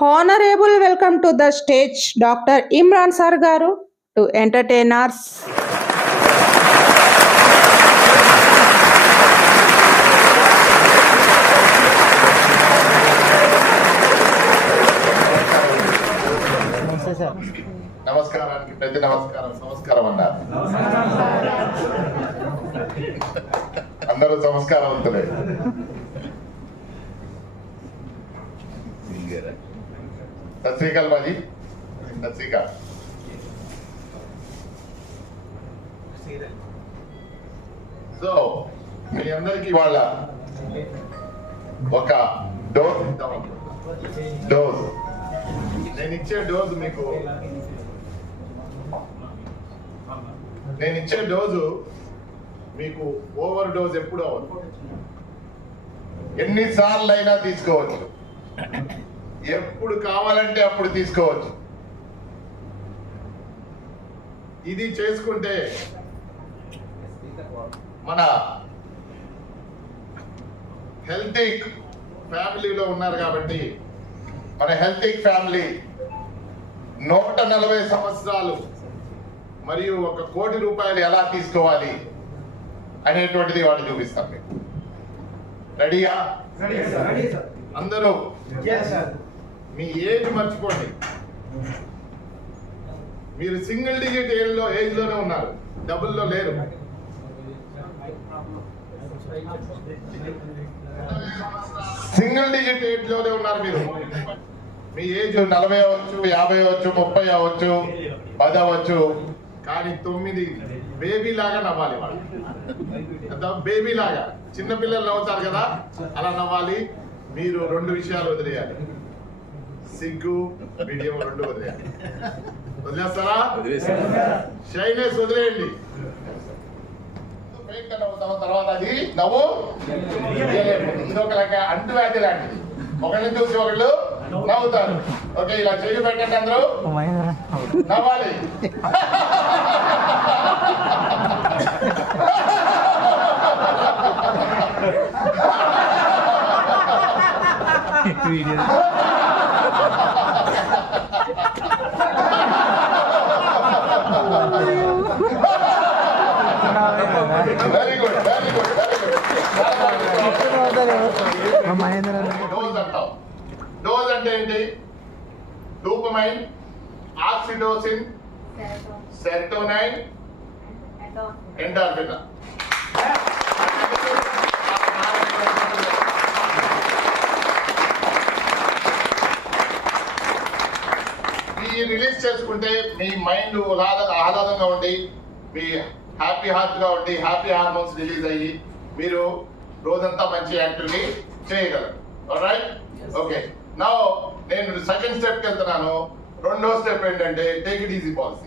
Honorable welcome to the stage Dr. Imran Sar garu to entertain us. నమస్తే sir నమస్కారానికి ప్రతి నమస్కారం నమస్కారం అన్నారు అందరూ నమస్కారవంతులే సత్ బాజీ సత్ సో మీ అందరికి వాళ్ళ ఒక డోస్ ఇద్దాం డోస్. నేను ఇచ్చే డోసు మీకు నేను ఇచ్చే డోసు మీకు ఓవర్ డోస్ ఎప్పుడు అవ్వదు ఎన్నిసార్లు అయినా తీసుకోవచ్చు. ఎప్పుడు కావాలంటే అప్పుడు తీసుకోవచ్చు. ఇది చేసుకుంటే మన హెల్తీ ఫ్యామిలీలో ఉన్నారు కాబట్టి మన హెల్తీ ఫ్యామిలీ నూట నలభై సంవత్సరాలు మరియు ఒక కోటి రూపాయలు ఎలా తీసుకోవాలి అనేటువంటిది వాళ్ళు చూపిస్తాం మీకు. రెడీయా అందరూ? మీ ఏజ్ మర్చిపోండి. మీరు సింగిల్ డిజిట్ ఏజ్లో ఏజ్లోనే ఉన్నారు. డబుల్లో లేరు. సింగిల్ డిజిట్ ఏజ్లోనే ఉన్నారు మీరు. మీ ఏజ్ నలభై అవ్వచ్చు యాభై అవ్వచ్చు ముప్పై అవ్వచ్చు పది అవ్వచ్చు. కానీ తొమ్మిది బేబీ లాగా నవ్వాలి వాళ్ళు. బేబీ లాగా. చిన్నపిల్లలు నవ్వుతారు కదా? అలా నవ్వాలి. మీరు రెండు విషయాలు వదిలేయాలి. సిగ్గు మీడియం రెండు వదిలేయాలి వదిలేస్తారా? షైనెస్ వదిలేయండి. తర్వాత అది. నవ్వు. ఇది ఒక రక అంటువ్యాధి లాంటిది ఒకరిని చూసి ఒకళ్ళు నవ్వుతారు. ఓకే ఇలా చేయి పెట్టండి అందరూ. నవ్వాలి. Video very good very good very good DOSE అంటాం డోజ్ అంటే ఏంటి? Dopamine oxytocin serotonin endorphin. ఈ రిలీజ్ చేసుకుంటే మీ మైండ్ ఆహ్లాదంగా ఉండి మీ హ్యాపీ హార్ట్ ఉండి హ్యాపీ హార్మోన్స్ రిలీజ్ అయ్యి మీరు రోజంతా మంచి యాక్టివిటీ చేయగలరు రైట్ ఓకే నా నేను సెకండ్ స్టెప్కి వెళ్తున్నాను. రెండో స్టెప్ ఏంటంటే టేక్ ఇట్ ఈజీ పాలసీ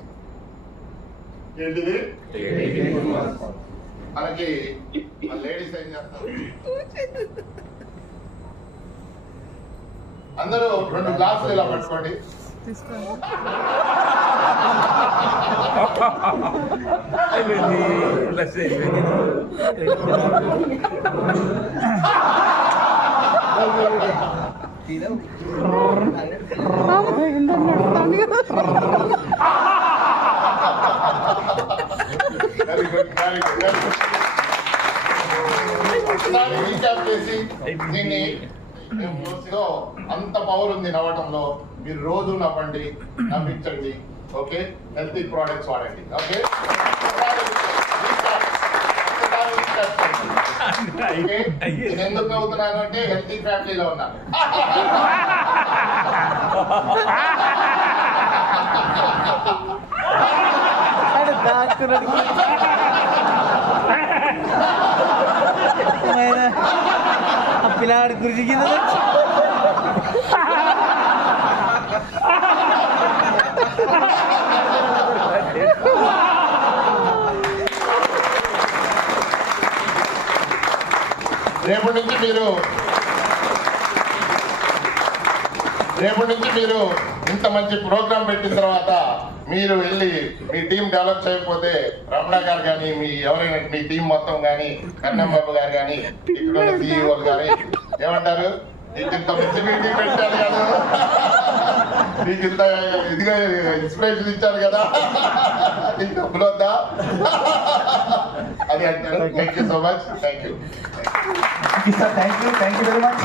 ఏంటిది? మనకి లేడీస్ ఏం చేస్తారు? అందరూ రెండు గ్లాసులు ఇలా పట్టుకోండి. వెరీ చేసి దీన్ని అంత పవర్ ఉంది నవ్వటంలో మీరు రోజు నవ్వండి నవ్వించండి ఓకే? హెల్తీ ప్రోడక్ట్స్ వాడండి. ఓకే? ఒకసారి recap చేయండి. ఓకే? నేను ఎందుకు నవ్వుతున్నాను అంటే హెల్తీ ఫ్యామిలీలో ఉన్నాను ఆ పిల్లాడి గురించి కింద రేపటి నుంచి మీరు రేపటి నుంచి మీరు ఇంత మంచి ప్రోగ్రామ్ పెట్టిన తర్వాత మీరు వెళ్ళి మీ టీం డెవలప్ చేయకపోతే రమణ గారు కానీ మీ ఎవరైనా మీ టీం మొత్తం కానీ కన్నం బాబు గారు కానీ ఇక్కడ సీఈఓలు కానీ ఏమంటారు? నీకు ఇంత మంచి మీటింగ్ పెట్టాను కదా. నీకు ఇంత ఇదిగా ఇన్స్పిరేషన్ ఇచ్చాను కదా. నీకు డబ్బులు వద్దా? అది అంటారు. Thank you so much thank you sir thank you thank you very much